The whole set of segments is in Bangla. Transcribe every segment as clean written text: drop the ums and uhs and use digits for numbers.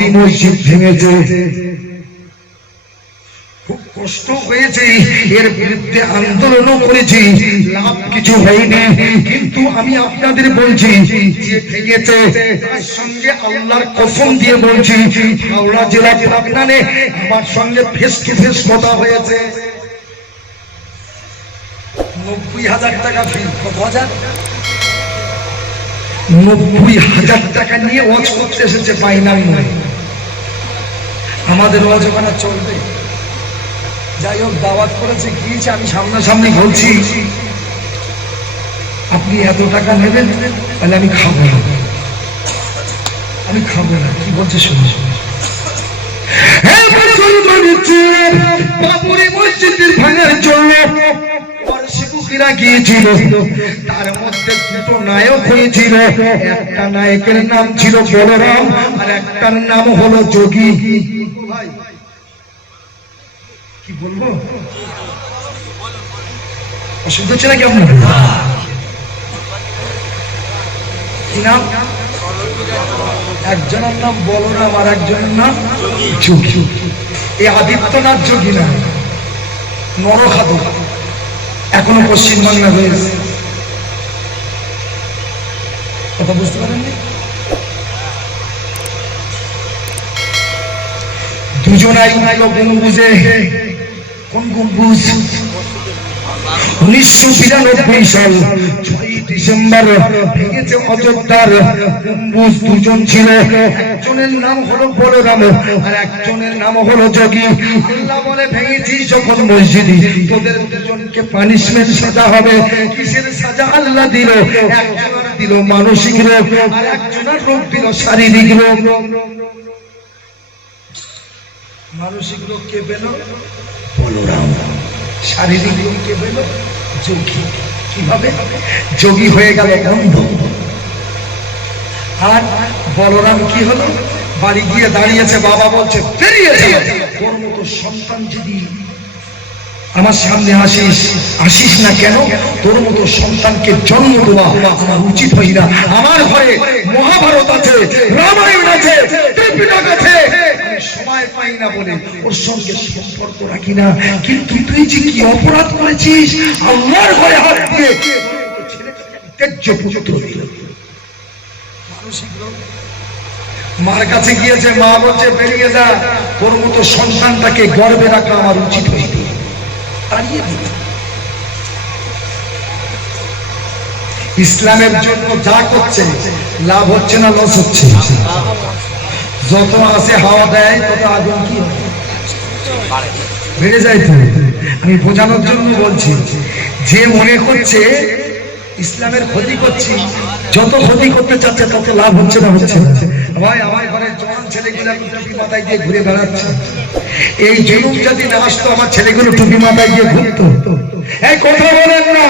বাবরি মসজিদ ভেঙেছে, খুব কষ্ট হয়েছে, এর বিরুদ্ধে আন্দোলনও করেছি, লাভ কিছু হয়নি। কিন্তু আমি আপনাদের বলছি, যে ভেঙেছে তার সঙ্গে আল্লাহর কসম দিয়ে বলছি, হাওড়া জেলা পাবনানে আমার সঙ্গে ফেস টু ফেস কথা হয়েছে। 90,000 টাকা ফি। কত হাজার? 90,000 টাকা নিয়ে ওয়াজ করতে এসেছে, পাইনাম নয়। আমাদের ওয়াজ ওখানে চলবে। যাই হোক, দাওয়াত করেছে, গিয়েছে, আমি সামনাসামনি বলছি, আপনি এত টাকা নেবেন, তাহলে আমি খাবো না, আমি খাবো না। কি বলছে শুনে বাবরি মসজিদের ভাঙার জন্য গিয়েছিল, তার মধ্যে দুটো নায়ক হয়েছিল। একটা নায়কের নাম ছিল বলরাম, আর একটার নাম হলো যোগী। কি বলবো, অসুবিধা হচ্ছে নাকি আপনার? কি নাম? একজনের নাম বলরাম আর একজনের নাম যোগী। এই আদিত্যনাথ যোগী না, নরখাদ, এখনো পশ্চিমবাংলা রয়েছে। কথা বুঝতে পারেননি? দুজনাই গম্বুজে। কোন গম্বুজ? 1992 সাল 6 ডিসেম্বর ভেঙেছে অযোধ্যার গম্বুজ। দুজন ছিল, একজনের নাম হলো বলরাম আর একজনের নাম হলো যোগী। আল্লাহ বলে, ভেঙেছিস যখন মসজিদে, তোদের দুজনকে পানিশমেন্ট সাজা হবে। কিসের সাজা আল্লাহ দিল? একজনের দিল মানসিক রোগ, আর একজনের রোগ দিল শারীরিক রোগ। মানসিক রোগ কে পেল? বলরাম। শারীরিক রোগ কে পেল? যোগী। কিভাবে? যোগী হয়ে গেল অন্ধ। আর বলরাম কি হলো? বাড়ি গিয়ে দাঁড়িয়েছে, বাবা বলছে বেরিয়ে যা, তোর মতো সন্তান যদি আমার সামনে আসিস না কেন? তোর মতো সন্তানকে জন্ম দেওয়া আমার উচিত হয় না। আমার ঘরে মহাভারত আছে, রামায়ণ আছে, ত্রিপিটক আছে, সময় পাই না বলে ওর সঙ্গে সম্পর্ক রাখি না। কিন্তু তুই যে কি অপরাধ করেছিস, আল্লাহর ঘরে হাত দিয়ে ত্যায্য পুত্র দিল। মানসিক রোগ। মার কাছে গিয়েছে, মা বলছে বেরিয়ে যা, তোর মতো সন্তানটাকে গর্বে রাখা আমার উচিত হয়নি। তাড়িয়ে দিল। ইসলামের জন্য যা করছে, লাভ হচ্ছে না লস হচ্ছে? যত আসে হাওয়া দেয়, তত আগুন কি বেড়ে যায়। তো আমি বোঝানোর জন্য বলছি, যে মনে করছে ইসলামের ক্ষতি করছি, যত ক্ষতি করতে চাচ্ছে তত লাভ হচ্ছে না? হচ্ছে না ভাই। আমার ঘরের জওয়ান ছেলেগুলো টুপি মাথায় দিয়ে ঘুরে বেড়াচ্ছে। এই জুলুম যদি না আসতো, আমার ছেলেগুলো টুপি মাথায় দিয়ে ঘুরতো? এই কথা বলেন না।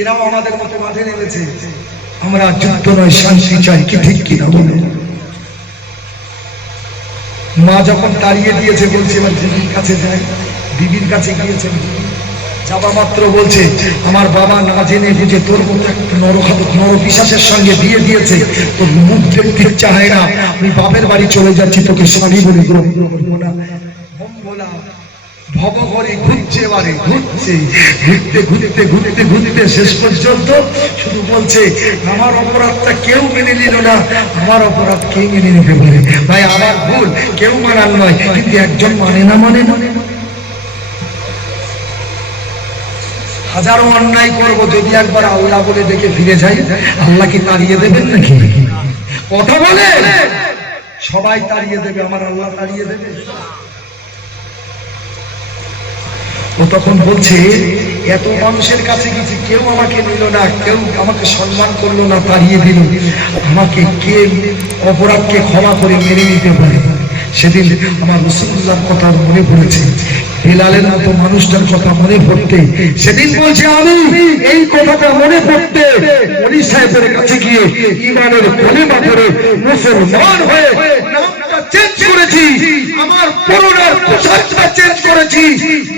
এরাও আমাদের মতো মাঠে নেমেছে। আমরা যুদ্ধ নয়, শান্তি চাই। কি ঠিক কিনা বলেন? মা যখন তাড়িয়ে দিয়েছে, বলছে এবার বিবির কাছে যাই। বিবির কাছে গিয়েছে, যাবা মাত্র বলছে, আমার বাবা না জেনে বুঝে তোর মতো একটা নরপিশাচের সঙ্গে বিয়ে দিয়েছে, তোর মুখ দেখতে চায় না। আমি বাপের বাড়ি চলে যাচ্ছি, তোকে স্বামী বলে গ্রহণ করবো না। ভবঘরে ঘুরছে, এবারে ঘুরছে, ঘুরতে শেষ পর্যন্ত শুধু বলছে, আমার অপরাধটা কেউ মেনে নিল না, আমার অপরাধ কে মেনে নিতে পারে? ভাই, আমার ভুল কেউ মানার নয়, কিন্তু একজন মানে না। হাজারো অন্যায় করবো, যদি একবার আল্লাহ বলে ডেকে ফিরে যাই, আল্লাহ কি তাড়িয়ে দেবেন নাকি? কথা বলে সবাই তাড়িয়ে দেবে, আমার আল্লাহ তাড়িয়ে দেবে? ও তখন বলছে, এত মানুষের কাছে গেছি, কেউ আমাকে নিল না, কেউ আমাকে সম্মান করলো না, তাড়িয়ে দিল। আমাকে কে অপরাধকে ক্ষমা করে মেনে নিতে পারে? সেদিন আমার রাসূলুল্লাহর কথা মনে পড়েছে, বেলালের মতো মানুষটার কথা মনে পড়তে সেদিন বলছে, আমি এই কথাটা মনে পড়তে ওলি সাহেবের কাছে গিয়ে ঈমানের কলিমা পড়ে মুসলমান হয়ে নামটা চেঞ্জ করেছি, আমার পরনের পোশাকটা চেঞ্জ করেছি,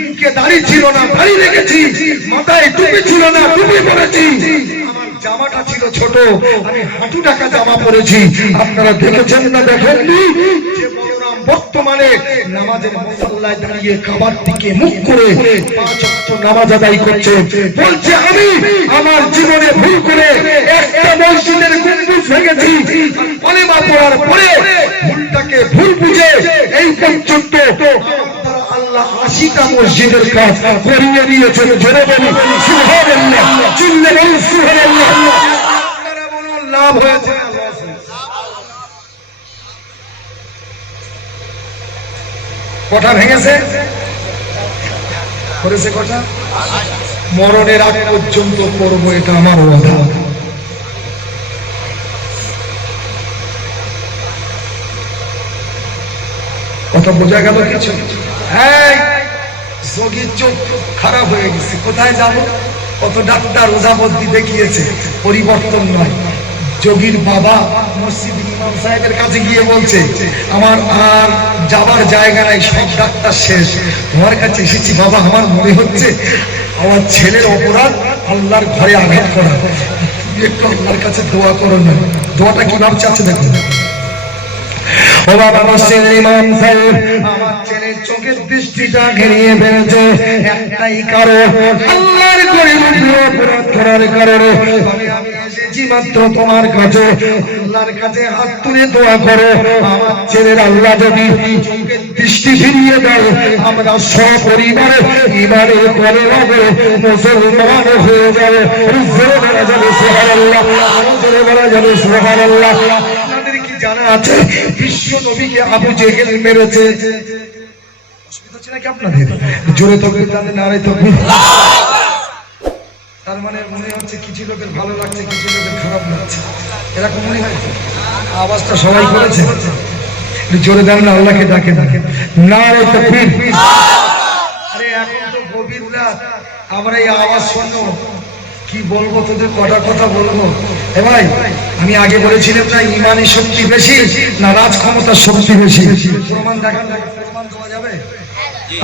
মুখে দাড়ি ছিল না দাড়ি রেখেছি, মাথায় টুপি ছিল না টুপি পরেছি, আমার জামাটা ছিল ছোট, আমি হাঁটু ঢাকা জামা পরেছি। আপনারা দেখেছেন না দেখেননি যে বলরাম বর্তমানে নামাজের মুসল্লায় দাঁড়িয়ে খাবার দিকে মুখ করে 5 ওয়াক্ত নামাজ আদায় করছে। বলছে আমি আমার জীবনে ভুল করে একটা মসজিদের গম্বুজ ভেঙেছি, কলেমা পড়ার পরে ভুলটাকে ভুল বুঝে এই পর্যন্ত আল্লাহ 80টা মসজিদের কাজ করিয়ে দিয়েছেন। জোরে বলুন সুবহানাল্লাহ, চিল্লে বলুন সুবহানাল্লাহ। আপনারা বলুন লাভ হয়েছে। কটা ভেঙেছে? করেছে কটা? মরণের আগ পর্যন্ত করবো, এটা আমার ওয়াদা। কথা বোঝা গেল কিছু? হ্যাঁ, যোগীর চোখ খারাপ হয়ে গেছে, কোথায় যাব? কত ডাক্তার ওঝাপতি দেখিয়েছে, পরিবর্তন নয়। যোগীর বাবা মসজিদ ইমাম সাহেবের কাছে গিয়ে বলছে আমার আর যাবার জায়গা নাই, সব ডাক্তার শেষ, তোমার কাছে এসেছি বাবা। আমার মনে হচ্ছে আমার ছেলের অপরাধ আল্লাহর ঘরে আঘাত করা, একটু আল্লাহর কাছে দোয়া করো না। দোয়াটা কিভাবে চাচ্ছে দেখুন। ও বাবা মসজিদ ইমাম সাহেব, আমার ছেলের চোখের দৃষ্টিটা ঘিরিয়ে ফেলেছে, একটাই কারণ, আল্লাহর ঘরে অপরাধ করার কারণে। আমি এসেছি মাত্র তোমার কাছে, আল্লাহর কাছে হাত তুলে দোয়া করো আমার ছেলের আল্লাহ যদি চোখের দৃষ্টি ফিরিয়ে দেয়, আমরা সপরিবারে ইমানের কলেমা পড়ে মুসলমান হয়ে যাবে। জোরে বলা যাবে সুবহানাল্লাহ, জোরে বলা যাবে সুবহানাল্লাহ। আপনাদের কি জানা আছে বিশ্ব নবীকে আবু জেহেল মেরেছে? অসুবিধা হচ্ছে নাকি আপনাদের? জোরে তকবীর জানেন, নারে তাকবীর। তার মানে মনে হচ্ছে কিছু লোকের ভালো লাগছে, কিছু লোকের খারাপ লাগছে, এরকম মনে হয়। আওয়াজটা সবাই করেছে, জোরে দেন না, আল্লাহকে ডাকে ডাকেন, নারে তাকবীর। আরে এখন তো গভীর রাত, আমরা এই আওয়াজ শুনবো, কি বলবো তোদের, কটা কথা বলবো। এ ভাই, আমি আগে বলেছিলাম না ইমানি শক্তি বেশি না রাজ ক্ষমতার শক্তি বেশি? প্রমাণ দেখান, প্রমাণ দেওয়া যাবে?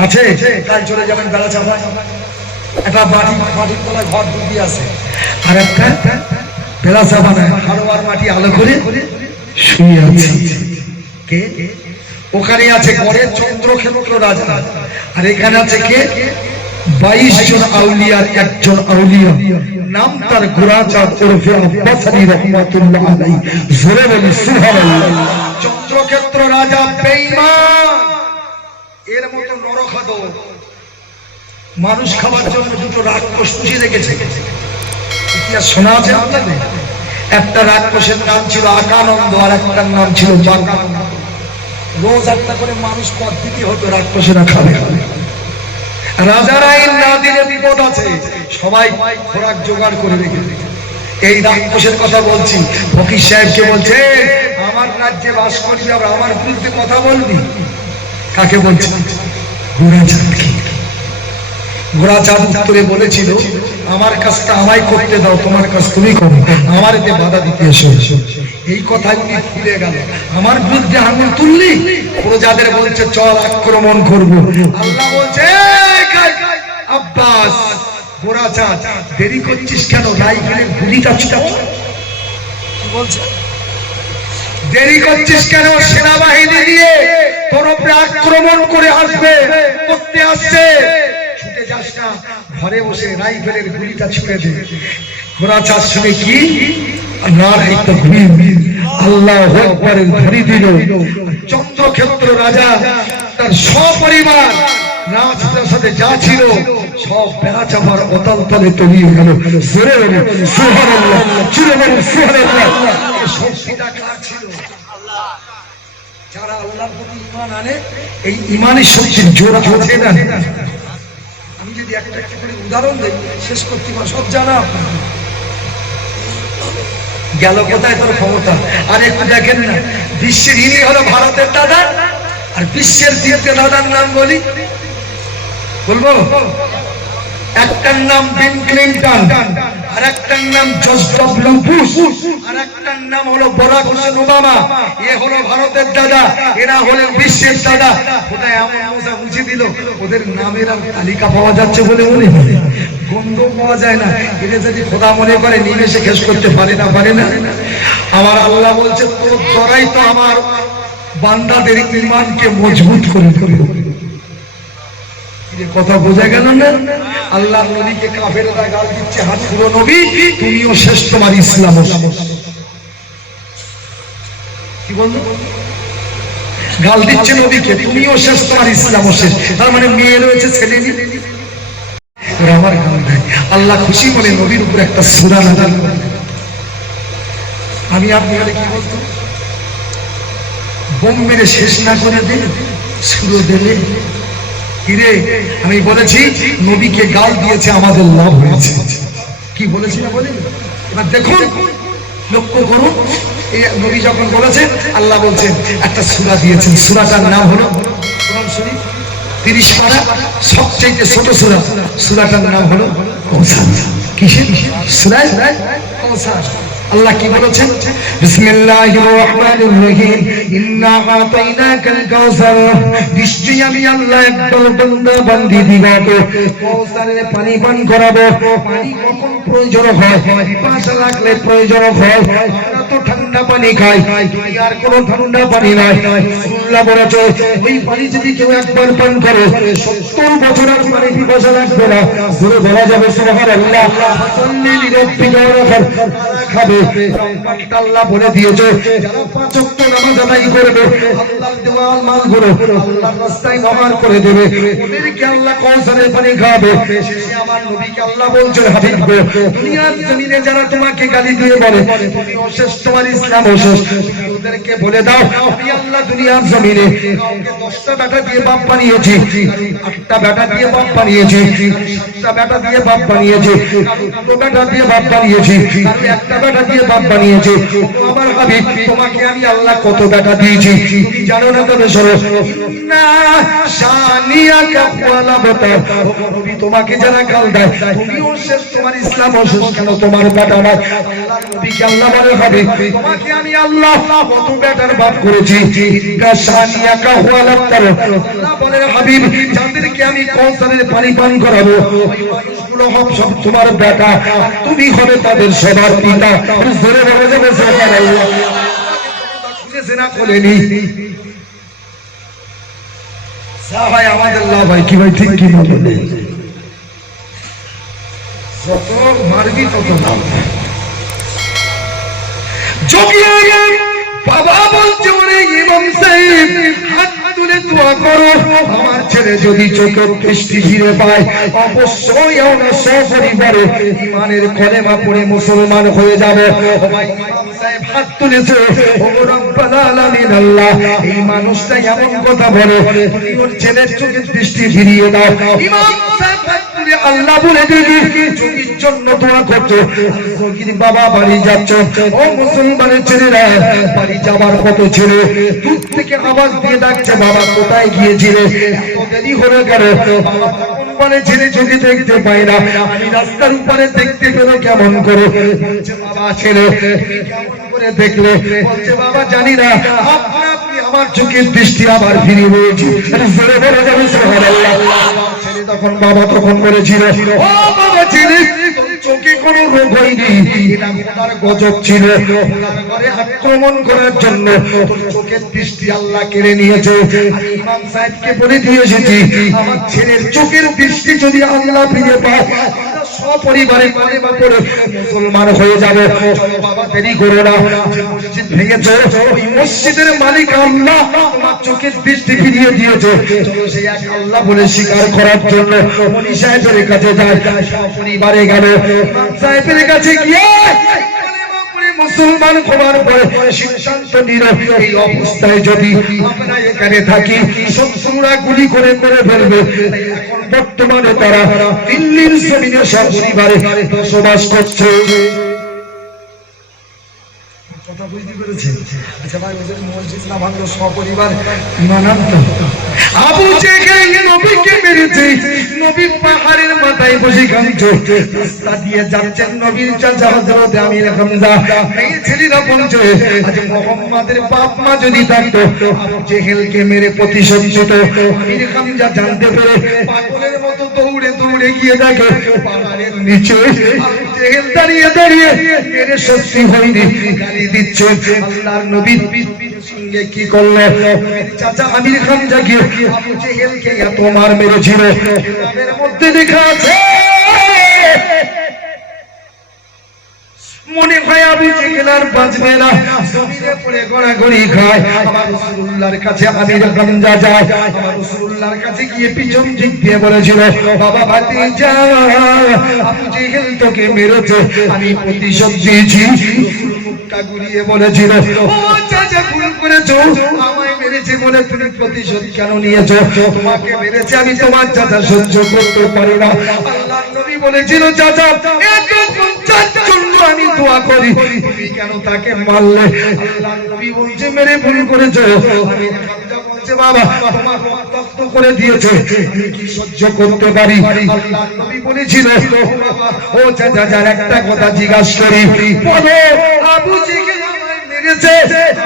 আছে? কাল চলে যাবেন বেলা চাপায়, একটা মাটির তলায় ঘর ডুবি আছে, আর একটা বেলা চাপা নয়, হাড়োয়ার মাটি আলো করে শুয়ে আছে। কে? ওখানে আছে ঘরে চন্দ্রক্ষেত্র রাজা, আর এখানে আছে কে? 22 জন আউলিয়ার একজন আউলিয়া, নাম তার গোরাচাঁদ ওরফে আব্বাস আলী রহমাতুল্লাহ আলাইহি। জোরে বলি সুবহানাল্লাহ। চন্দ্রক্ষেত্র রাজা বেঈমান, এর মতো নরখাদ মানুষ খাবার জন্য দুটো রাক্ষস পুষিয়ে রেখেছে। ইতিহাস শোনা আছে আপনাদের? একটা রাক্ষসের নাম ছিল আকানন্দ, আর একটার নাম ছিল বাকানন্দ। রোজ একটা করে মানুষ পথ দিতে হতো, রাক্ষসেরা খাবে। রাজার আইন না দিলে বিপদ আছে, সবাই খোরাক জোগাড় করে রেখেছে। এই রাক্ষসের কথা বলছি, ফকির সাহেবকে বলছে আমার রাজ্যে বাস করবি, আবার আমার বিরুদ্ধে কথা বলবি। কাকে বলছে? গোরাচাঁদকে। গোরাচাঁদ উত্তরে বলেছিল আমার কাজটা আমায় করতে দাও, তোমার কাজ তুমি করো, আমার এতে বাধা দিতে এসো। এই কথা উনি ভুলে গেল, আমার বিরুদ্ধে আঙুল তুললি, প্রজাদের বলছে চল আক্রমণ করব। আল্লাহ বলছে আব্বাস, গোরাচাঁদ দেরি করছিস কেন? রাইফেলের গুলিটা ছুটা। কি বলছে? দেরি করছিস কেন? সেনাবাহিনী নিয়ে তোর উপরে আক্রমণ করে আসবে, করতে আসছে, ছুটে যাস না, ঘরে বসে রাইফেলের গুলিটা ছুড়ে দে। গোরাচাঁদ শুনে কি নারে তাকবীর, আল্লাহু আকবারের ধ্বনি দিল। চন্দ্রক্ষেত্র রাজা তার সপরিবার রাজপ্রাসাদে যা ছিল সব বেড়া চাপার অতল তলে তলিয়ে গেল। জোরে বলে সুবহানাল্লাহ, জোরে বলে সুবহানাল্লাহ। শক্তিটা কার ছিল? যারা আল্লাহর প্রতি ঈমান আনে, এই ঈমানের শক্তির জোর আছে না? আমি যদি একটা একটা করে উদাহরণ দেই, শেষ করতে পারবো, সব জানা আপনার। গেল কোথায় তোর ক্ষমতা? আর একটু দেখেন না, বিশ্বের ইনি হলো ভারতের দাদা, আর বিশ্বের দ্বিতীয় দাদার নাম বলি, বলবো? একটার নাম বিল ক্লিনটন, আর একটার নাম জর্জ ডব্লিউ বুশ, আর একটার নাম হলো বারাক হোসেন ওবামা। এ হলো ভারতের দাদা, এরা হলেন বিশ্বের দাদা। ওটা এমন মজা মুছে দিল, ওদের নামের তালিকা পাওয়া যাচ্ছে বলে মনে হয়। গন্ধ পাওয়া যায় না। এটা যদি খোদা মনে করে নিমেষে শেষ করতে পারে না, পারে না। আমার আল্লাহ বলছে তোর দ্বারাই তো আমার বান্দাদের ঈমানকে মজবুত করে দেবে। কথা বোঝা গেল না? আল্লাহ নবীকে কাফেররা গাল দিচ্ছে, হাত পুরো নবী তুমিও শেষ, তোমার ইসলাম কি বলতো গাল দিচ্ছে নবীকে, তুমিও শেষ, তোমার ইসলাম শেষ। তার মানে মেয়ে রয়েছে, ছেলে নেই। আমার গাল দেয় আল্লাহ খুশি মনে নবীর উপর একটা সূরা নাযিল করে। আমি আপনি হলে কি বলতো? বোম মেরে শেষ না করে দে, সূরা দিলে কিরে। আমি বলেছি নবীকে গাল দিয়েছে, আমাদের লাভ হয়েছে। কি বলেছি না বলি? এবার দেখুন, লক্ষ্য করুন, এই নবী যখন বলেছেন আল্লাহ বলছেন একটা সূরা দিয়েছেন, সূরাটার নাম হলো কোরআন শরীফ 30 পারা, সবচেয়ে ছোট সূরা। সূরাটার নাম হলো কাউসার। কিসের সূরা? কাউসার। আল্লাহ কি বলেছেন? বিসমিল্লাহির রহমানির রহিম, ইন্না আতাইনাকাল কাউসার। নিশ্চয়ই আমি আল্লাহ একদল বান্দা বান্দি দিগকে কাউসারের পানি পান করাবো। পানি কখন প্রয়োজন হয়? পিপাসা লাগলে প্রয়োজন হয়। আমরা তো ঠান্ডা পানি খাই, দুনিয়ার কোনো ঠান্ডা পানি নাই। রাসূলুল্লাহ বলেছে ওই পানি যদি কেউ একবার পান করে 70 বছরের পানি পিপাসা লাগবে না। পুরো বলা যাবে সুবহানাল্লাহ। সাল্লি লিরাব্বিকা ওয়ারফার খাবে। আল্লাহ বলে দিয়েছে যারা 5 ওয়াক্ত নামাজ আদায় করবে, আল্লাহর দেওয়া মালগুলো আল্লাহর রাস্তায় ব্যবহার করে দেবে, ওদেরকে আল্লাহ কাউসারের পানি খাওয়াবে। শেষে আমার নবীকে আল্লাহ বলছেন হাবিব গো, দুনিয়ার জমিনে যারা তোমাকে গালি দিয়ে বলে তুমি অশেষ, তোমার ইসলাম অশেষ, ওদেরকে বলে দাও আমি আল্লাহ দুনিয়ার জমিনে কাউকে 10টা বেটা দিয়ে বাপ বানিয়েছি, 8টা বেটা দিয়ে বাপ বানিয়েছি, 7টা বেটা দিয়ে বাপ বানিয়েছি, 2 বেটা দিয়ে বাপ বানিয়েছি, আর একটা বেটা দিয়ে বাপ বানিয়েছি। আমার হাবিব তোমাকে আমি আল্লাহ কত বেটা দিয়েছি তুমি জানো না? তবে শোনো, ইন্না শানিয়াকা ওয়ালা বাতা। নবী তোমাকে যারা গাল দেয় তুমিও শেষ, তোমার ইসলাম শেষ। কেন? তোমার বেটা নাই। আল্লাহর নবীকে আল্লাহ বলে হবে তোমাকে আমি আল্লাহ কত বেটার বাপ করেছি। ইন্না শানিয়াকা ওয়ালা বাতা। আল্লাহ বলে হাবিব যাদেরকে আমি কাউসারের পানি পান করাবো ওই মানুষগুলো হবে সব তোমার বেটা, তুমি হবে তাদের সবার পিতা। জোরে বলা যাবে সুবহানাল্লাহ। শুনেছে না বলেনি? ভাই আমাদের লাভ হয় কি ভাই? ঠিক কি বলে? যত মারবি তত লাভ। বাবা বলছে ওরে ইমাম সাহেব হাত তুলে দোয়া করো, আমার ছেলে যদি চোখের দৃষ্টি ফিরে পায় অবশ্যই আমরা সপরিবারে ঈমানের কলেমা পড়ে মুসলমান হয়ে যাবে। ইমাম সাহেব হাত তুলেছে, ও রব্বুল আলামিন আল্লাহ এই মানুষটা এমন কথা বলে তুমি ওর ছেলের চোখের দৃষ্টি ফিরিয়ে দাও। ইমাম সাহেব আল্লাহ বলে দিবি চোখের জন্য দোয়া করছো। ফকির বাবা বাড়ি যাচ্ছ, ও মুসলমানের ছেলেরা বাড়ি যাবার পথে ছেলে দূর থেকে আওয়াজ দিয়ে ডাকছে বাবা কোথায় গিয়েছিলে, এত দেরি হয়ে গেল। বাবা তখন বলে ছেলে চোখে দেখতে পাই না, আমি রাস্তার উপরে দেখতে পেলে কেমন করে? বলছে বাবা ছেলে তুমি কেমন করে দেখলে? বলছে বাবা জানি না, আপনি আমার চোখের দৃষ্টি আবার ফিরিয়ে নিয়েছি। জোরে বলে যাবে সুবহানাল্লাহ। ছেলে তখন বাবা তখন বলেছিল ও বাবা ছেলে চোখে কোনো রোগ হয়নি, এটা খোদার গজব ছিল, ঘরে আক্রমণ করার জন্য তোর চোখের দৃষ্টি আল্লাহ কেড়ে নিয়েছে। আমি ইমাম সাহেবকে বলে দিয়ে এসেছি আমার ছেলের চোখের দৃষ্টি যদি আল্লাহ ফিরে পায় সপরিবারে কালেমা পড়ে মুসলমান হয়ে যাবে। চলো বাবা দেরি করো না, যে মসজিদ ভেঙেছে ওই মসজিদের মালিক আল্লাহ তোমার চোখের দৃষ্টি ফিরিয়ে দিয়েছে। চলো সেই এক আল্লাহ বলে স্বীকার করার জন্য মনি সাহেবের কাছে যায়। সপরিবারে গেল, ইমাম সাহেবের কাছে গিয়ে মুসলমান হওয়ার পরে সিদ্ধান্ত নিল এই অবস্থায় যদি আমরা এখানে থাকি শত্রুরা গুলি করে করে ফেলবে। এখন বর্তমানে তারা দিল্লির জমিনে সপরিবারে বসবাস করছে। কথা বুঝতে পেরেছেন? আচ্ছা ভাই ওদের মসজিদ না ভাঙলো সপরিবার ঈমান আনতো। আবু জেহেল নবীকে মেরেছে, নবী পাহাড়ের মাথায় বসে কাঁদছে। রাস্তা দিয়ে যাচ্ছেন নবীর চাচা হযরত আমির হামজা। এই ছেলেরা বলছে আজ মুহাম্মাদের বাপ মা যদি থাকতো আবু জেহেলকে মেরে প্রতিশোধ নিত। আমির হামজা জানতে পেরে পাগলের মতো দৌড়ে দৌড়ে দৌড়ে গিয়ে দেখে পাহাড়ের নিচে আবু জেহেল দাঁড়িয়ে দাঁড়িয়ে মেরে সত্যি হয়নি গালি দিচ্ছে। আল্লাহর নবীর সঙ্গে কি করলো? চাচা আমির খান জাগিয়ে আবু জেহেলকে এত মার মেরেছিল, কিতাবের মধ্যে লেখা আছে মনে হয় আবু জেহেল আর বাঁচবে না, জমিনে পড়ে গড়াগড়ি খায়। আমার রাসূলুল্লাহর কাছে আমির হামজা যায়, আমার রাসূলুল্লাহর কাছে গিয়ে পিছন দিক দিয়ে বলেছিল, বাবা ভাতিজা আবু জেহেল তোকে মেরেছে, আমি প্রতিশোধ দিয়েছি। রাসূল মুখটা ঘুরিয়ে বলেছিল, ও চাচা ভুল করেছো, আমায় মেরেছে বলে তুমি প্রতিশোধ কেন নিয়েছো? তোমাকে মেরেছে আমি তোমার চাচা সহ্য করতে পারি না। আল্লাহর নবী বলেছিল, চাচা জন্য আমি দোয়া করি, তুমি কেন তাকে মারলে? আল্লাহর নবী বলছে মেরে ভুল করেছো। আমি বলছে বাবা তোমার রক্তাক্ত করে দিয়েছে, আমি কি সহ্য করতে পারি? আল্লাহর নবী বলেছিল, ও চাচা যার একটা কথা জিজ্ঞাসা করি, বলো আবু জেহেল আমায় মেরেছে,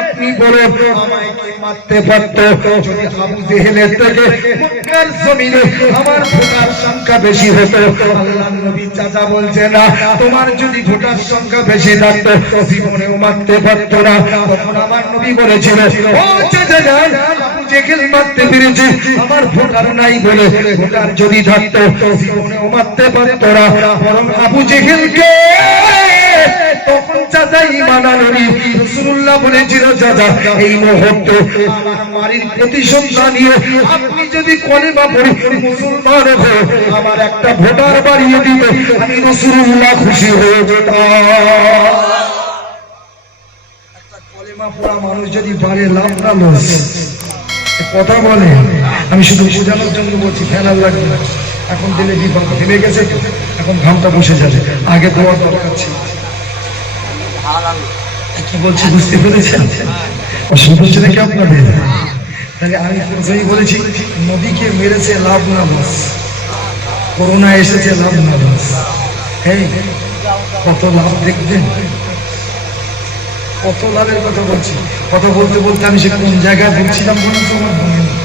আপনি বলেন আমায় কি মারতে পারতো? যদি আবু জেহেলের থেকে মক্কার জমিনে আমার ভোটার সংখ্যা বেশি হতো। আল্লাহর নবী চাচা বলছে না, তোমার যদি ভোটার সংখ্যা বেশি থাকতো জীবনেও মারতে পারতো না। তখন আমার নবী বলেছিল, ও চাচা যান আবু জেহেল মারতে পেরেছে, আমার ভোটার নাই বলে, ভোটার যদি থাকতো জীবনেও মারতে পারতো না। বরং আবু জেহেলকে তখন চাচা ঈমান আননি। রাসূলুল্লাহ বলেছিল, চাচা এই মুহূর্তে আমার মারির প্রতিশোধ না নিয়ে আপনি যদি কলেমা পড়ে মুসলমান হয়ে আমার একটা ভোটার বাড়িয়ে দিতে আমি রাসূলুল্লাহ খুশি হয়ে যেতাম। একটা কলেমা পড়া মানুষ যদি বাড়ে লাভ না লস? কথা বলে, আমি শুধু বোঝানোর জন্য বলছি, ফেলার লাগবে না। এখন দিলে বিপদ থেমে গেছে, এখন ঘামটা বসে যাবে, আগে দোয়ার দরকার ছিল। কি বলছি বুঝতে পেরেছেন? অসুবিধা হচ্ছে নাকি আপনাদের? তাহলে আমি প্রথমেই বলেছি, নবীকে মেরেছে লাভ না লস, করোনা এসেছে লাভ না লস। হ্যাঁ, কত লাভ দেখবেন, কত লাভের কথা বলছি। কথা বলতে বলতে আমি সে কোন জায়গায় বলছিলাম বলুন তো, আমার মনে নেই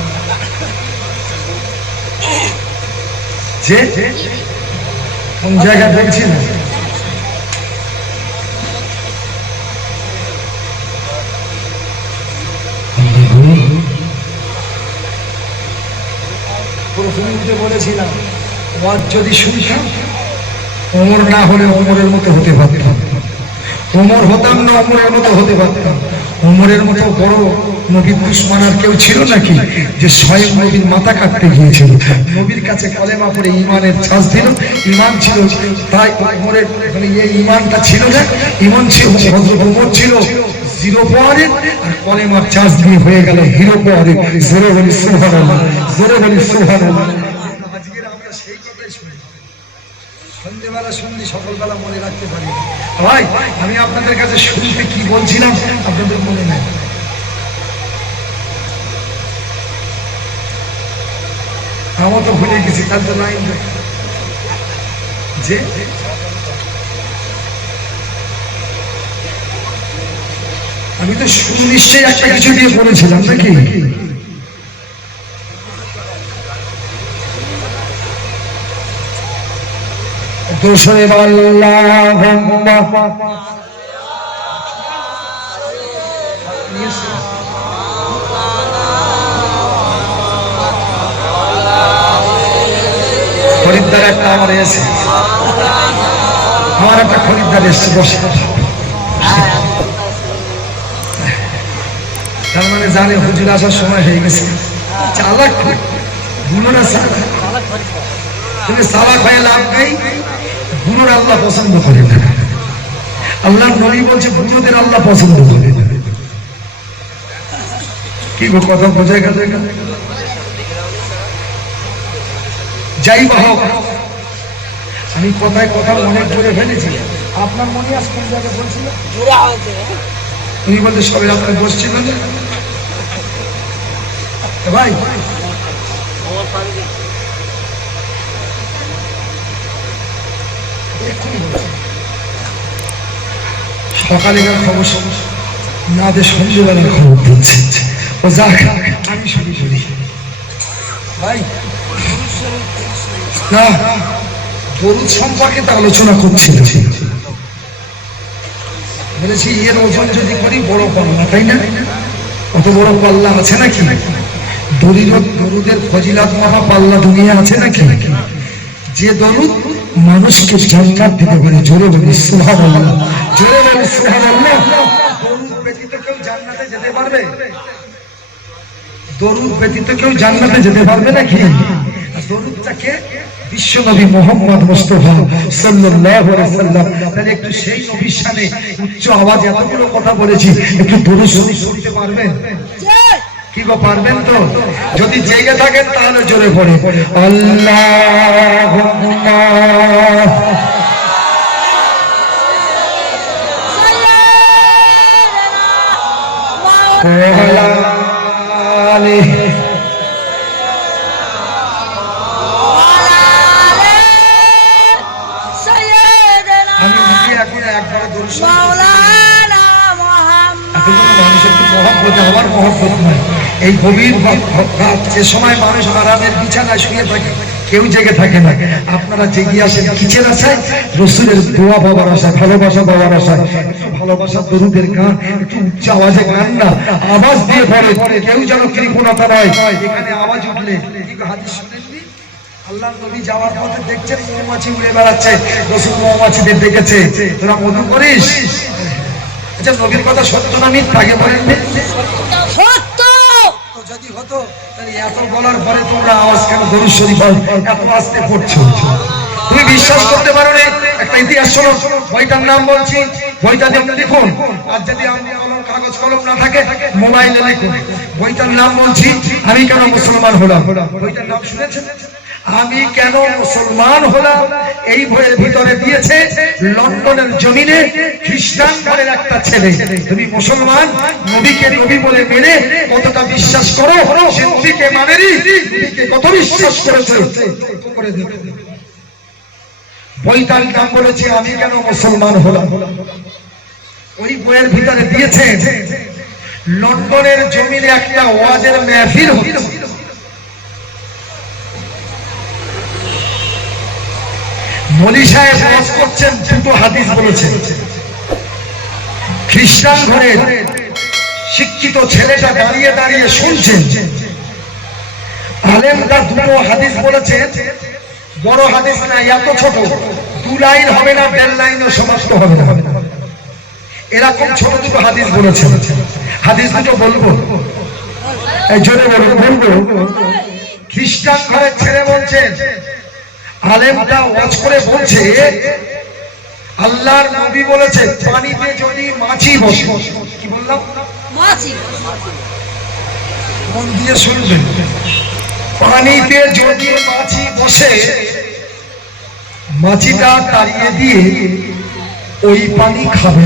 যে কোন জায়গায় বলছিলাম। বলেছিলাম ওয়াজ যদি শুনতাম, ওমর না হলে ওমরের মতো হতে পারতাম, ওমর হতাম না ওমরের মতো হতে পারতাম। ওমরের মতো বড় নবীর দুশমন আর কেউ ছিল নাকি যে স্বয়ং নবীর মাথা কাটতে গিয়েছিল? নবীর কাছে কলেমা পড়ে ইমানের ছাঁচ দিল, ইমান ছিল তাই ওমরের মানে এই ইমানটা ছিল না, ইমান ছিল হযরত ওমর ছিল জিরো পাওয়ারের, আর কলেমার ছাঁচ দিয়ে হয়ে গেল হিরো পাওয়ারের। জোরে বলি সুবহানাল্লাহ, জোরে বলি সুবহানাল্লাহ। আজকের আমরা সেই কথাই শুনি, সন্ধ্যেবেলা শুনলি সকালবেলা মনে রাখতে পারি। ভাই আমি আপনাদের কাছে শুনতে কি বলছিলাম আপনাদের মনে নেই? আমার তো ভুলে গেছি, তার তো নাই যে আমি তো শুরু নিশ্চয়ই একটা কিছু দিয়ে বলেছিলাম নাকি? দোষরে আল্লাহুম্মা খরিদ্দার একটা আমার এসে, আমার একটা খরিদ্দার এসছে, বসে তার মানে জানে হুজুর আসার সময় হয়ে গেছে। চালাক বুনো না, তুমি চালাক হয়ে লাভ নেই, বুনোর আল্লাহ পছন্দ করে না। আল্লাহ নবী বলছে বুনোদের আল্লাহ পছন্দ করে না। কি গো কথা বোঝা গেল? যাই হোক, আমি কথায় কথা অনেক করে ফেলেছি। আপনার মনে আজ কোন জায়গায় বলছিল? উনি বলতে সবাই আপনার বসছিল না ভাই। সকালের খবর না দে, সন্ধ্যেবেলার খবর দিচ্ছে। ও যাক, আমি শুরু করি ভাই। না, দরুদ সম্পর্কে তো আলোচনা করছিল। বলেছি এর ওজন যদি করি বড় পাল্লা, তাই না? কত বড় পাল্লা আছে নাকি? দরুদের ফজিলাত মহা পাল্লা দুনিয়া আছে নাকি? যে দরুদ মানুষকে জান্নাত দিতে পারে। জোরে বলি সুবহানাল্লাহ, জোরে বলি সুবহানাল্লাহ। দরুদ ব্যতীত কেউ জান্নাতে যেতে পারবে? দরুদ ব্যতীত কেউ জান্নাতে যেতে পারবে নাকি? দরুদটাকে বিশ্বনবী মুহাম্মদ মুস্তাফা সাল্লাল্লাহু আলাইহি ওয়াসাল্লাম, তাহলে একটু সেই নবীর শানে উচ্চ আওয়াজে এতগুলো কথা বলেছি, একটু দরুদ শরীফ পড়তে পারবেন? কি গো, পারবেন তো? যদি জেগে থাকেন তাহলে জোরে পড়ে আল্লাহুম্মা এই গভীর যে সময় মানুষ আরামের বিছানায় শুয়ে থাকে, কেউ জেগে থাকে না, আপনারা জেগে আসেন কিচের আশায়, রসুলের দোয়া পাওয়ার আশায়, ভালোবাসা পাওয়ার আশায়। একটু ভালোবাসা দরুদের গান, একটু উচ্চ আওয়াজে গান না, আওয়াজ দিয়ে পড়ে, কেউ যেন কৃপণতা নয়। এখানে আওয়াজ উঠলে হাদিস শুনেননি? আল্লাহ নবী যাওয়ার পথে দেখছেন মৌমাছি উড়ে বেড়াচ্ছে, রসুল মৌমাছিদের দেখেছে, তোরা মধু করিস। আচ্ছা, নবীর কথা সত্য না মিথ্যা আগে বলেন? সত্য। যদি হতো তাহলে এত বলার পরে তোমরা আওয়াজ কেন দরুদ শরীফ এত আস্তে পড়ছো? তুমি বিশ্বাস করতে পারো না? একটা ইতিহাস শোনো, বইটার নাম বলছি, বইটা দেখে লিখুন। আর যদি কাগজ কলম না থাকে মোবাইলে লিখুন। বইটার নাম বলছি আমি কেন মুসলমান হলাম। বইটার নাম শুনেছেন? আমি কেন মুসলমান হলাম। এই বইয়ের ভিতরে দিয়েছে লন্ডনের জমিনে খ্রিস্টান ঘরের একটা ছেলে, তুমি মুসলমান, নবীকে নবী বলে মেনে কতটা বিশ্বাস করো, সে নবীকে মানেনি, নবীকে কত বিশ্বাস করেছে করে দেবে। বইটার নাম বলেছে আমি কেন মুসলমান হলাম। ওই বইয়ের ভিতরে দিয়েছে লন্ডনের জমিনে একটা ওয়াজের মাহফিল হচ্ছে। মলি সাহেব ওয়াজ করছেন, দুটো হাদিস বলেছেন। খ্রিস্টান ঘরের শিক্ষিত ছেলেটা দাঁড়িয়ে দাঁড়িয়ে শুনছেন। আলেমটা দুটো হাদিস বলেছেন, বড় হাদিস না, এত ছোট, 2 লাইন হবে না, 1.5 লাইনও সমাপ্ত হবে না, এরকম ছোট দুটো হাদিস বলেছেন। হাদিস দুটো বলবো, এই জোরে বলবো। খ্রিস্টান ঘরের ছেলে বলছেন, আলেমটা ওয়াজ করে বলছে আল্লাহর নবী বলেছে পানিতে যদি মাছি বসে, কি বললাম? মাছি। মন দিয়ে শুনবেন, পানিতে যদি মাছি বসে, মাছিটা তাড়িয়ে দিয়ে ওই পানি খাবে।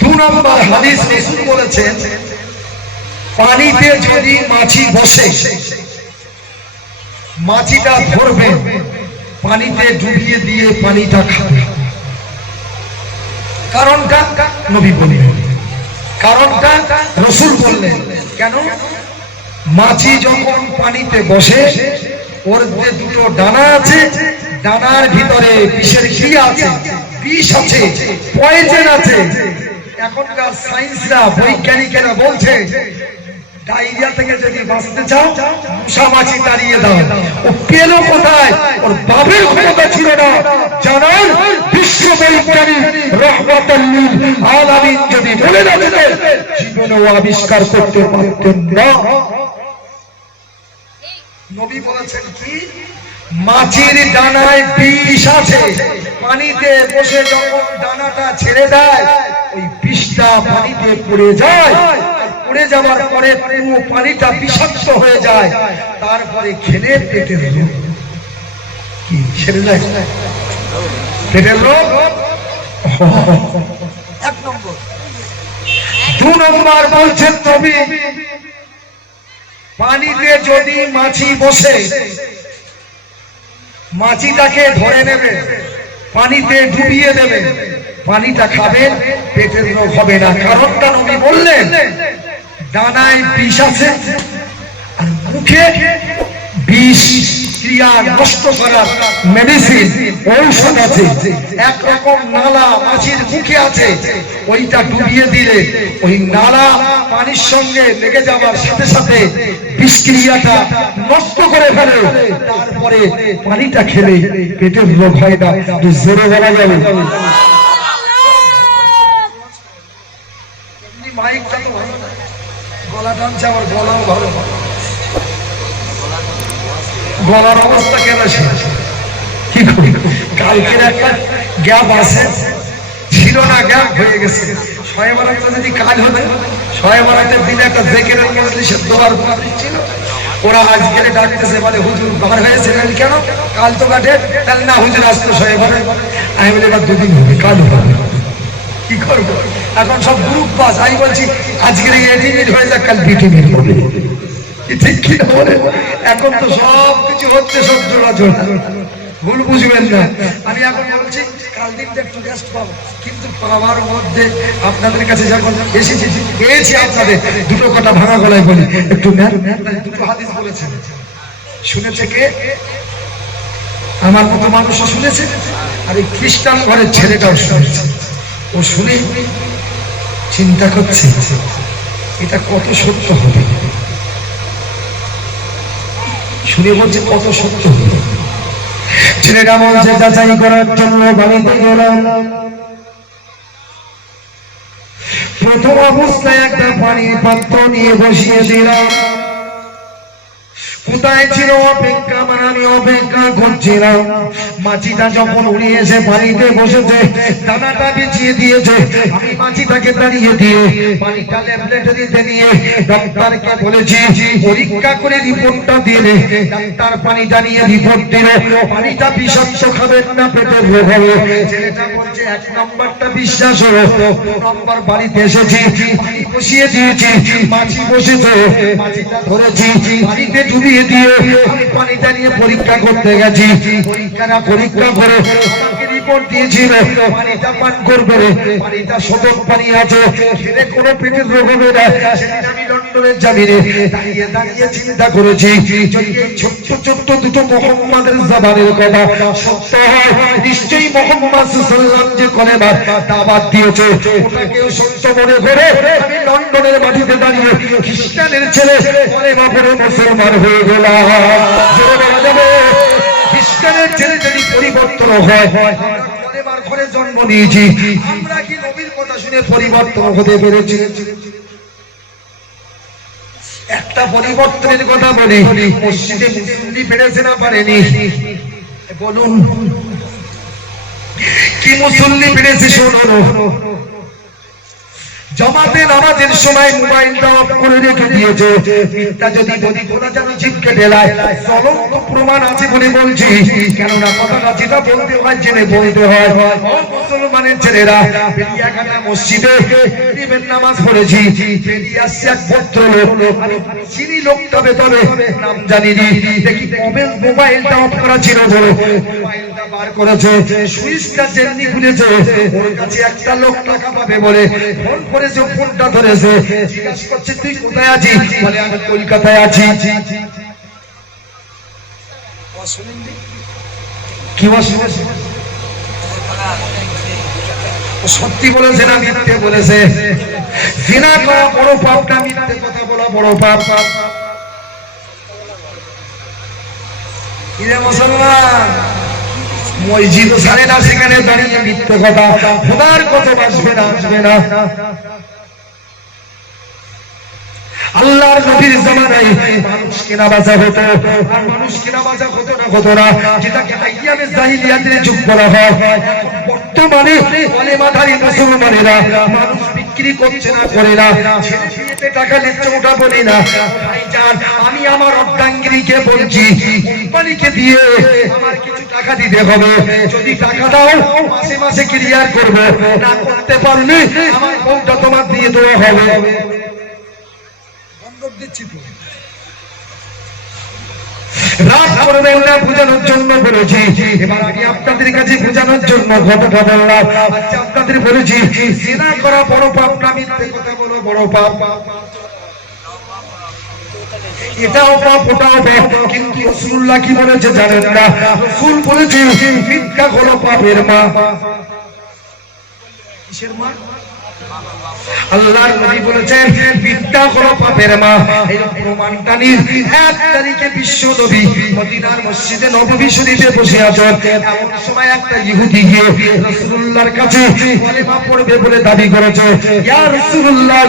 2 নম্বর হাদিস রাসূল বলেছেন পানিতে যদি মাছি বসে, মাছিটা ধরবে, পানিতে ডুবিয়ে দিয়ে পানিটা খাবে। কারণটা নবী বললেন, কারণটা রাসূল বললেন। কেন? মাছি যখন পানিতে বসে, ওর যে দুটো ডানা আছে, ডানার ভিতরে বিষের কি আছে? বিষ আছে, পয়জন আছে। এখনকার সায়েন্সরা, বৈজ্ঞানিকেরা বলছে ডায়রিয়া থেকে যদি বাঁচতে চাও, মশা মাছি তাড়িয়ে দাও। ও পেল কোথায়? ওর বাপের ক্ষমতা ছিল না জানার। বিশ্ব বৈজ্ঞানিক রাহমাতুল লিল আলামিন যদি বলে না দিতেন, জীবনেও আবিষ্কার করতে পারতেন না। নবী বলেছেন কি? মাছির ডানায় বিষ আছে, পানিতে বসে যখন ডানাটা ছেড়ে দেয়, ওই বিষটা পানিতে পড়ে যায়। পড়ে যাওয়ার পরে পুরো পানিটা বিষাক্ত হয়ে যায়। তারপরে খেলে পেটের রোগ কি ছেড়ে যায়? পেটের রোগ 1 নম্বর। 2 নম্বর বলছেন নবী, পানিতে যদি মাছি বসে, মাছিটাকে ধরে নেবে, পানিতে ডুবিয়ে দেবে, পানিটা খাবে, পেটের রোগ হবে না। কারণটা নবী বললেন, ডানায় বিষ আছে আর মুখে মুখে বিষ ক্রিয়া নষ্ট করার মেডিসিন ঔষধ আছে, একরকম নালা মাছির মুখে আছে, ওইটা ডুবিয়ে দিলে ওই নালা পানির সঙ্গে লেগে যাওয়ার সাথে সাথে বিষ ক্রিয়াটা নষ্ট করে ফেলে, তারপরে পানিটা খেলে পেটের রোগ হয় না। জোরে বলা যাবে মাইকটা তো ভালো না, গলা টানছে, আবার গলাও ভালো, গলার অবস্থা কেন কি করি? কালকের একটা গ্যাপ আছে, ছিল না, গ্যাপ হয়ে গেছে। শয়ে বরাতে যদি কাজ হতো, শয়ে বরাতের দিনে একটা জেকের মজলিসের দোয়ার ছিল, ওরা আজকে ডাকতেছে বলে হুজুর বার হয়েছে কেন? কাল তো কাটে, তাহলে না হুজুর আসতো শয়ে বরাত। আমি বলি এবার দুদিন হবে, কাল হবে, কি করবো? এখন সব গ্রুপ পাস। আমি বলছি আজকের এই এটিমিট হয়ে যাক, কাল বিটিমিট হবে, ঠিক কি না বলে? এখন তো সব কিছু হচ্ছে, সব জোড়া জোড়া, ভুল বুঝবেন না। আমি এখন বলছি কাল দিনটা একটু রেস্ট পাবো, কিন্তু পাওয়ার মধ্যে আপনাদের কাছে যখন এসেছি, পেয়েছি আপনাদের, দুটো কথা ভাঙা গলায় বলি, একটু নেন। দুটো হাদিস বলেছেন, শুনেছে কে? আমার মতো মানুষও শুনেছে, আর এই খ্রিস্টান ঘরের ছেলেটাও শুনেছে। ও শুনে চিন্তা করছে এটা কত সত্য হবে, শুনে বলছে কত সত্য হবে। ছেলেটা বলছে যাচাই করার জন্য বাড়িতে গেলাম, প্রথম অবস্থায় একটা পানির পাত্র নিয়ে বসিয়ে দিলাম। কোথায় ছিল অপেক্ষা, মানে আমি অপেক্ষা করছিলাম। মাছিটা যখন উড়ে এসে পানিতে বসেছে, দানাটা বিছিয়ে দিয়েছে, আমি মাছিটাকে দাঁড়িয়ে দিয়ে পানিটা ল্যাবরেটরিতে নিয়ে ডাক্তারকে বলেছি পরীক্ষা করে রিপোর্টটা দিলে। ডাক্তার পানিটা নিয়ে রিপোর্ট দিল, পানিটা বিষাক্ত, খাবেন না, পেটের রোগ হবে। ছেলেটা বলছে এক নম্বরটা বিশ্বাস হলো, নম্বর বাড়িতে এসেছি, পানি বসিয়ে দিয়েছি, মাছি বসেছে, মাছিটা ধরেছি, পানিতে ডুবিয়ে দিয়ে আমি পানিটা নিয়ে পরীক্ষা করতে গেছি। পরীক্ষা করে আমাকে রিপোর্ট দিয়েছিল পানিটা পান করবে, পানিটা সতর্ক পানি আছে, খেলে কোনো পেটের রোগ হবে না। সেদিন আমি লন্ডনের জামিনে দাঁড়িয়ে দাঁড়িয়ে চিন্তা করেছি, যদি এই ছোট্ট ছোট্ট দুটো মুহাম্মাদের জবানের কথা সত্য হয়, নিশ্চয়ই মুহাম্মদ সাল্লাল্লাহু যে কলেমার দাওয়াত দিয়েছে ওটাকেও সত্য মনে করে আমি লন্ডনের মাটিতে দাঁড়িয়ে খ্রিস্টানের ছেলে কলেমা পড়ে মুসলমান হয়ে গেলাম। জোরে বলা যাবে খ্রিস্টানের ছেলে যদি পরিবর্তন হয়, কলেমার ঘরে জন্ম নিয়েছি, আমরা কি নবীর কথা শুনে পরিবর্তন হতে পেরেছি? একটা পরিবর্তনের কথা বলি, মসজিদে মুসল্লি বেড়েছে না পারেনি? বলুন কি মুসল্লি বেড়েছে? শোনো, জামাতে নামাজের সময় মোবাইলটা অফ করে রেখে দিয়েছে। মিথ্যা যদি বলি খোদা যেন জিভ কেটে দেয়, চলন্ত প্রমাণ আছে বলে বলছি, কেননা কথাটা যেটা বলতে হয় জেনে বলতে হয়। মুসলমানের ছেলেরা বেরিয়াখানা মসজিদে ইমামের নামাজ পড়েছি, বেরিয়ে আসছে এক ভদ্রলোক, আমি চিনি লোকটা, তবে নাম জানিনি। দেখি মোবাইলটা অফ করা ছিল বলে মোবাইলটা বার করেছে, সুইচটা যেমনি খুলেছে, ওর কাছে একটা লোক টাকা পাবে বলে ফোন করেছে, ফোনটা ধরেছে, জিজ্ঞাসা করছে তুই কোথায় আছিস? বলে আমি কলকাতায় আছি। কি সত্যি বলেছে না মিথ্যে বলেছে? জিনা করা বড় পাপ না মিথ্যে কথা বলা বড় পাপ? ইরে মুসলমান, মসজিদ সারে না, সেখানে দাঁড়িয়ে মিথ্যে কথা, খোদার কথা আসবে না, আসবে না। আল্লাহর নবীর জামানায় মানুষ কেনা বেচা হতো, আর মানুষ কেনা বেচা হতো না, যেটাকে আইয়ামে জাহিলিয়াতের যুগ বলা হয়। বর্তমানে কলেমাধারী মুসলমানেরা মানুষ বিক্রি করছে না, করে না, ছেলেতে টাকা নিচ্ছে, ওটা বলি না। ভাইজান, আমি আমার অর্ধাঙ্গিনীকে বলছি কোম্পানিকে দিয়ে আমার কিছু টাকা দিতে হবে, যদি টাকা দাও মাসে মাসে ক্লিয়ার করবো, না করতে পারলে আমার বউটা তোমার দিয়ে দেওয়া হবে। রাত করবেন না, বোঝানোর জন্য বলেছি। এবার আমি আপনাদের কাছে বোঝানোর জন্য ঘটনা বললাম। আচ্ছা, আপনাদের বলেছি জিনা করা বড় পাপ না মিথ্যে কথা বলা বড় পাপ? এটাও পাপ ওটাও পাপ। কিন্তু রাসূলুল্লাহ কি বলেছে জানেন না? রাসূল বলেছে ভিক্ষা হলো পাপের মা। কিসের মা? আল্লাহর নবী বলেছেন ভিক্ষা হলো পাপের মা। এই প্রমাণটা নিয়ে 1 তারিখে বিশ্ব নবী মদিনার মসজিদে নববী শরীফে বসে আছেন। এমন সময় একটা ইহুদি গিয়ে রাসূলুল্লাহর কাছে কলেমা পড়বে বলে দাবি করেছে। ইয়া রাসূলুল্লাহ,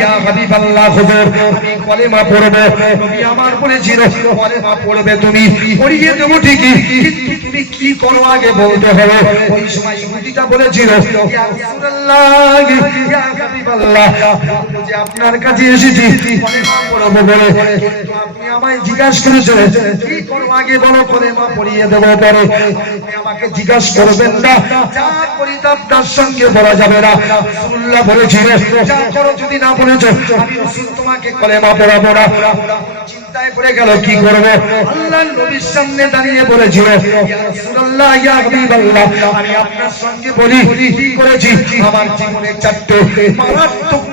ইয়া হাবিবাল্লাহ, হুজুর আমি কলেমা পড়ব। নবী আমার বলেছিল কলেমা পড়বে তুমি, পড়িয়ে দেব ঠিকই, কিন্তু তুমি কি করো আগে বলতে হবে। ওই সময় ইহুদিটা বলেছিল ইয়া রাসূলুল্লাহ, ইয়া হাবিবাল্লাহ, যে আপনার কাছে এসেছি কলেমা পড়ব বলে, কিন্তু আপনি আমায় জিজ্ঞাসা করেছেন কি করো আগে বলো, কলেমা পড়িয়ে দেব পরে। আপনি আমাকে জিজ্ঞাসা করবেন না, যা করি তা আপনার সঙ্গে বলা যাবে না। রাসূলুল্লাহ বলেছিলেন যা করো যদি না বলেছো আমি রাসূল তোমাকে কলেমা পড়াবো না। চিন্তায় পড়ে গেল কি করব। আল্লাহর নবীর সামনে দাঁড়িয়ে বলেছিল ইয়া রাসূলুল্লাহ, ইয়া হাবিবাল্লাহ, আমি আপনার সঙ্গে বলি কি করেছি। আমার জীবনে 4টি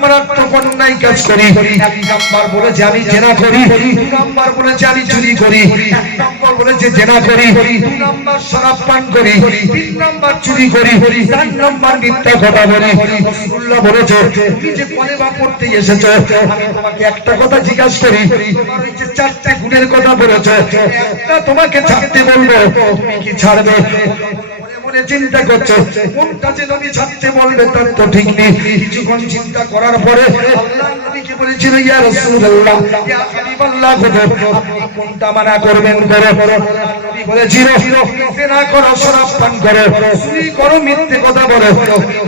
মারাত্মক অন্যায় কাজ করি। 1 নাম্বার বলেছে আমি জেনা করি, 2 নাম্বার বলেছে আমি চুরি করি, 1 নাম্বার বলেছে জেনা করি, 2 নাম্বার শরাব পান করি, 3 নাম্বার চুরি করি, 4 নাম্বার মিথ্যা কথা বলি। রাসূলুল্লাহ বলেছে তুমি যে কলেমা পড়তে এসেছো আমি তোমাকে একটা কথা জিজ্ঞাসা করি, তোমার এই যে 4টা গুণের কথা বলেছো একটা তোমাকে ছাড়তে বলবো, তুমি কি ছাড়বে? মনে চিন্তা করছো কোনটা যে নবী ছাড়তে বলবে তার তো ঠিক নেই। কিছুক্ষণ চিন্তা করার পরে আল্লাহর নবীকে বলেছিল ইয়া রাসূলুল্লাহ, ইয়া হাবিবাল্লাহ, আপনি কোনটা মানা করবেন করো। নবী বলেছিল জিনা করো, শরাব পান করো, চুরি করো, মিথ্যে কথা বলো।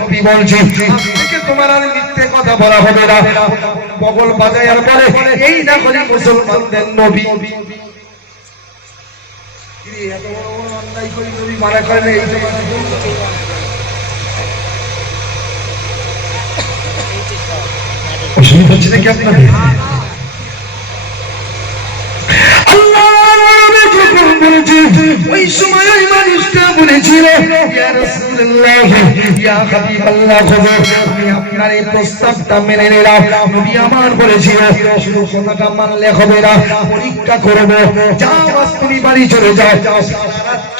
নবী বলছি আজকে তোমার আর মিথ্যে কথা বলা হবে না। বগল বাজায়ার পরে এই না করে মুসলমানদের নবী এত বড় বড় অন্যায় করে নবী মানা করেন, এই তো অসুবিধা হচ্ছে নাকি আপনাদের? ওই সময় ওই মানুষটা বলেছিল ইয়া রাসূলুল্লাহ, ইয়া হাবিবাল্লাহ, আমি আপনার এই প্রস্তাবটা মেনে নিলাম। নবী আমার বলেছিল শুধু কথাটা মানলে হবে না, পরীক্ষা করব। যাও আজ তুমি বাড়ি চলে যাও।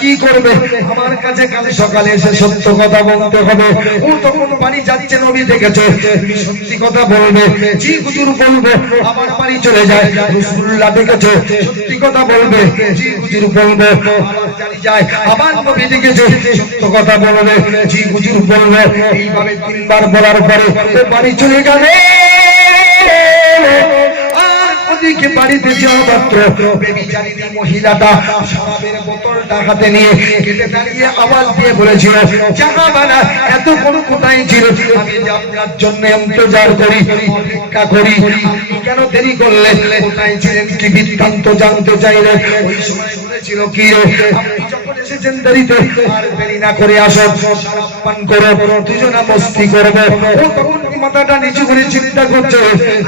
কি করবে? আমার কাছে কাল সকালে এসে সত্য কথা বলতে হবে। ও তখন বাড়ি যাচ্ছে, নবী দেখেছে, তুমি সত্যি কথা বলবে। জি হুজুর বলবো। আমার বাড়ি চলে যায়। রাসূলুল্লাহ দেখেছে সত্যি কথা বলবে, জি হুজুর বলবো। আবার বাড়ি যায়, আবার নবী দেখেছে সত্য কথা বলবে, জি হুজুর বলবে। এইভাবে 3 বার বলার পরে ও বাড়ি চলে গেল। ওদিকে বাড়িতে যাওয়া মাত্র বেবিচারিণী মহিলাটা শরাবের বোতলটা হাতে নিয়ে কেটে দাঁড়িয়ে আওয়াজ দিয়ে বলেছিল জাহাবানা এত কোন কোথায় ছিল? আমি যে আপনার জন্য ইন্তজার করি, অপেক্ষা করি, আপনি কেন দেরি করলেন? কোথায় ছিলেন? কি বৃত্তান্ত জানতে চাইলেন? ওই সময় বলেছিল কি রে, আপনি যখন এসেছেন দেরিতে, আর দেরি না করে আসো, শরাব পান করো, দুজনা মস্তি করবো। ও তখন মাথাটা নিচু করে চিন্তা করছে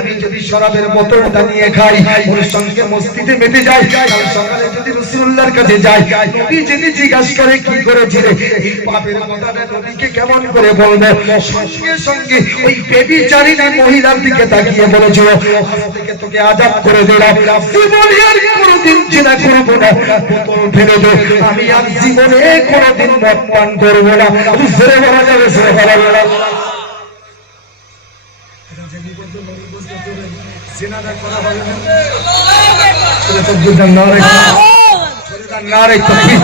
আমি যদি শরাবের বোতলটা নিয়ে খাই, ওর সঙ্গে মস্তিতে মেতে যাই, কাল সকালে যদি রাসূলুল্লাহর কাছে যাই, নবী যদি জিজ্ঞাসা করে কি করেছিলে, এই পাপের কথাটা নবীকে কেমন করে বলবো? সঙ্গে সঙ্গে ওই বেবিচারিণী মহিলার দিকে তাকিয়ে বলেছিল আজ থেকে তোকে আযাব করে দিলাম, জীবনে আর কোনোদিন জিনা করব না, বোতল ফেলে দে, আমি আর জীবনে কোনোদিন মদ পান করব না। জোরে বলা যাবে সুবহানাল্লাহ। জিনাটা করা হবে না, নারে নারে তাকবীর।